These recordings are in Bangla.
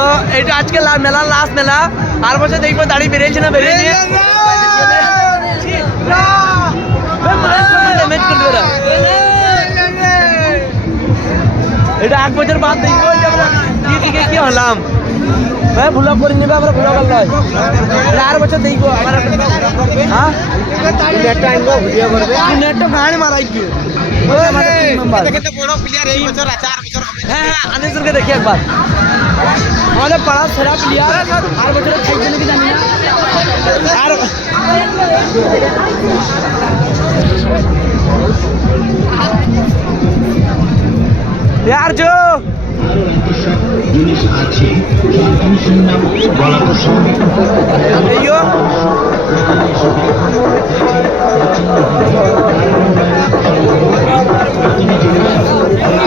তো এইটা আজকে মেলা লাস্ট মেলা আর বছর দেখবো দাড়ি বেরিয়েছে না বেরিয়েছে এটা 1 বছর বাদ দেখবো কি দিকে কি হলাম ভাই ভুলা করে নেবে আমরা ভুলা করল আর বছর দেখবো হ্যাঁ নেটটা আনবো ভিডিও করবে নেটটা গান মারাই কি হ্যাঁ আনিসুরকে দেখি একবার আমাদের পাড়া সেরা প্লেয়ার আর বছর থাকবে নাকি জানি না আর यार जो জিনিস আছে জিনিসের নাম বলা তো আইয়ো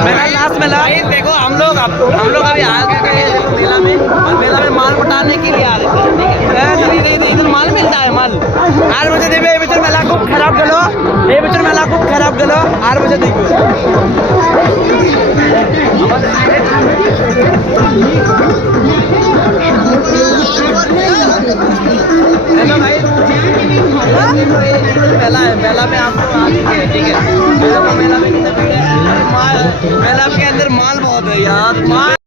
मेरा लास्ट मेला देखो हम लोग अभी आ गए मेला में माल उठाने के लिए आ रहे थे इधर माल मिलता है माल আর বছর দেবে এই বছর মেলা খুব খারাপ গেল আর বছর দেখবো हेलो भाई मेला में आप लोग आ चुके हैं ठीक है मेला में कितने भीड़ है मेला के अंदर माल बहुत है यार माल